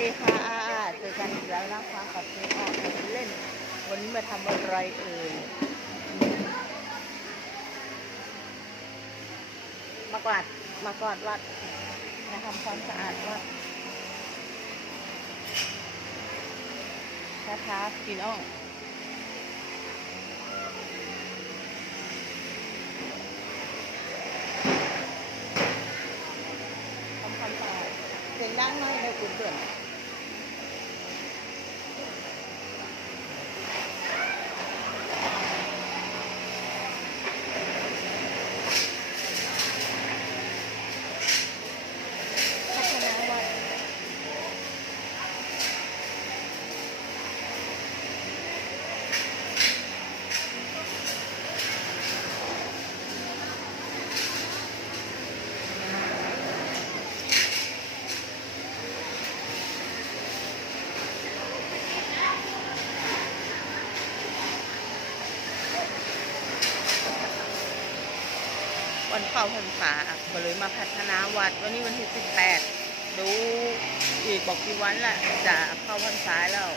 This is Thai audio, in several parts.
ดีค่ะเจอกันอีกแล้วนะคะกับเจ๊ออกเล่น วันนี้มาทำอะไรเอ่ยมากวาดมากวาดวัดมาทำความสะอาดวัดช้าๆพี่น้องทำความสะอาดเสียงดังหน่อยเลยคุณเพื่อน วันเข้าพรรษาอะก็เลยมาพัฒนาวัด วันนี้วันที่สิบแปดดูอีกบอกกี่วันละจะเข้าพรรษาแล้ว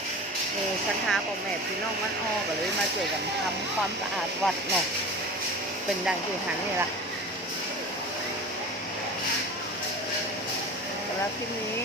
หมูชันทาของแม่พี่น้องมันอ้อกก็เลยมาเจอกันทำความสะอาดวัดเนาะเป็นดังที่หันนี่ล่ะสำหรับคลิปนี้